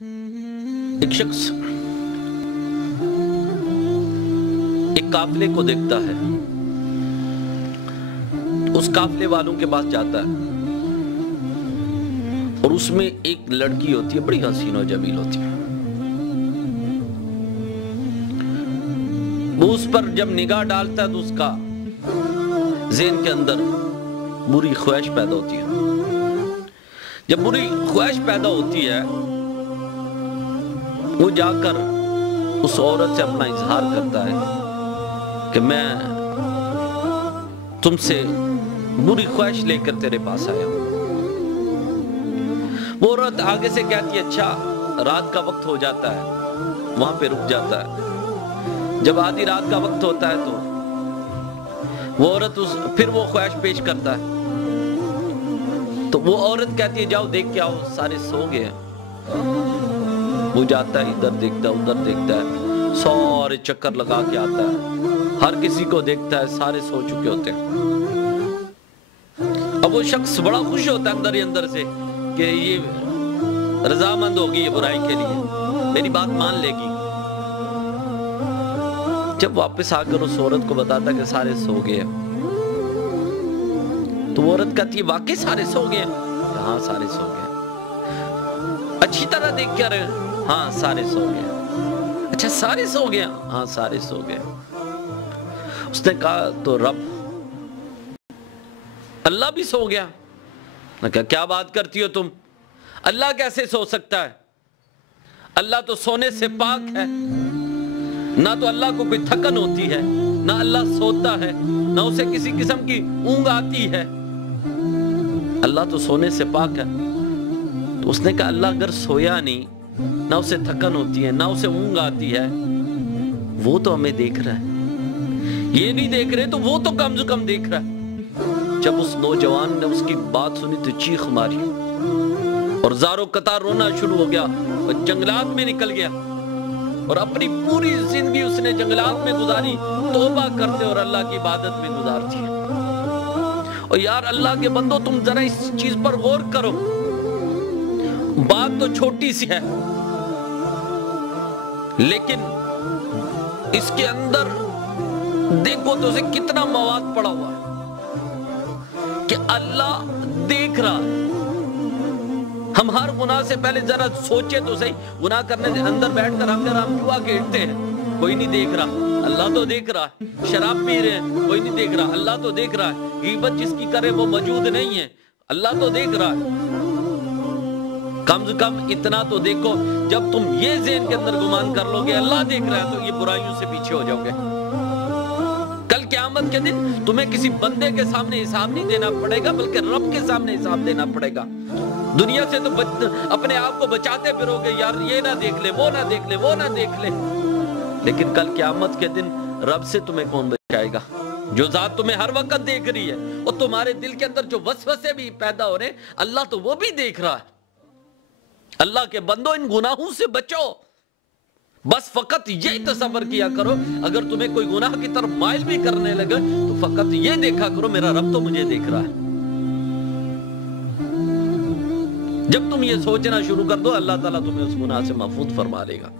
ایک شخص ایک قافلے کو دیکھتا ہے، اس قافلے والوں کے پاس جاتا ہے اور اس میں ایک لڑکی ہوتی ہے، بڑی حسین و جمیل ہوتی ہے۔ وہ اس پر جب نگاہ ڈالتا ہے تو اس کا ذہن کے اندر بری خواہش پیدا ہوتی ہے۔ جب بری خواہش پیدا ہوتی ہے، وہ جا کر اس عورت سے اپنا اظہار کرتا ہے کہ میں تم سے بری خواہش لے کر تیرے پاس آیا ہوں۔ وہ عورت آگے سے کہتی ہے اچھا، رات کا وقت ہو جاتا ہے، وہاں پہ رک جاتا ہے۔ جب آدھی رات کا وقت ہوتا ہے تو وہ عورت پھر وہ خواہش پیش کرتا ہے، تو وہ عورت کہتی ہے جاؤ دیکھ کے آؤ، سارے سو گئے ہیں۔ وہ جاتا ہے، ادھر دیکھتا ہے ادھر دیکھتا ہے، سارے چکر لگا کے آتا ہے، ہر کسی کو دیکھتا ہے، سارے سو چکے ہوتے ہیں۔ اب وہ شخص بڑا خوش ہوتا ہے اندر ہی اندر سے کہ یہ رضامند ہوگی یہ برائی کے لیے، میری بات مان لے گی۔ جب واپس آ کر اس عورت کو بتاتا کہ سارے سو گئے ہیں، تو وہ عورت کہتی ہے واقعی سارے سو گئے ہیں؟ ہاں سارے سو گئے ہیں۔ اچھی طرح دیکھ کر ہاں سارے سو گئے۔ اچھا سارے سو گئے؟ ہاں سارے سو گئے۔ اس نے کہا تو رب اللہ بھی سو گیا؟ میں کہا کیا بات کرتی ہو تم، اللہ کیسے سو سکتا ہے؟ اللہ تو سونے سے پاک ہے، نہ تو اللہ کو کوئی تھکن ہوتی ہے، نہ اللہ سوتا ہے، نہ اسے کسی قسم کی اونگ آتی ہے، اللہ تو سونے سے پاک ہے۔ تو اس نے کہا اللہ اگر سویا نہیں، نہ اسے تھکن ہوتی ہے، نہ اسے اونگ آتی ہے، وہ تو ہمیں دیکھ رہا ہے، یہ نہیں دیکھ رہے تو وہ تو کم سے کم دیکھ رہا ہے۔ جب اس نوجوان نے اس کی بات سنی تو چیخ ماری اور زار و قطار رونا شروع ہو گیا اور جنگلات میں نکل گیا، اور اپنی پوری زندگی اس نے جنگلات میں گزاری، توبہ کرتے اور اللہ کی عبادت میں گزارتی ہے۔ اور یار اللہ کے بندو تم ذرا اس چیز پر غور کرو، بات تو چھوٹی سی ہے لیکن اس کے اندر دیکھو تو اسے کتنا مواد پڑا ہوا ہے کہ اللہ دیکھ رہا ہے۔ ہم ہر گناہ سے پہلے ذرا سوچے تو صحیح، گناہ کرنے سے اندر بیٹھ کر ہم کیوں کے اٹھتے ہیں؟ کوئی نہیں دیکھ رہا، اللہ تو دیکھ رہا ہے۔ شراب پی رہے ہیں، کوئی نہیں دیکھ رہا، اللہ تو دیکھ رہا ہے۔ غیبت جس کی کرے وہ موجود نہیں ہے، اللہ تو دیکھ رہا ہے۔ کم سے کم اتنا تو دیکھو، جب تم یہ ذہن کے اندر گمان کر لو گے اللہ دیکھ رہا ہے تو یہ برائیوں سے پیچھے ہو جاؤ گے۔ کل قیامت کے دن تمہیں کسی بندے کے سامنے حساب نہیں دینا پڑے گا بلکہ رب کے سامنے حساب دینا پڑے گا۔ دنیا سے تو اپنے آپ کو بچاتے پھرو گے، یار یہ نہ دیکھ لے، وہ نہ دیکھ لے، وہ نہ دیکھ لے، لیکن کل قیامت کے دن رب سے تمہیں کون بچائے گا؟ جو ذات تمہیں ہر وقت دیکھ رہی ہے، اور تمہارے دل کے اندر جو وسوسے بھی پیدا ہو رہے ہیں اللہ تو وہ بھی دیکھ رہا ہے۔ اللہ کے بندو ان گناہوں سے بچو، بس فقط یہی تصور کیا کرو اگر تمہیں کوئی گناہ کی طرف مائل بھی کرنے لگے تو فقط یہ دیکھا کرو میرا رب تو مجھے دیکھ رہا ہے۔ جب تم یہ سوچنا شروع کر دو اللہ تعالیٰ تمہیں اس گناہ سے محفوظ فرما لے گا۔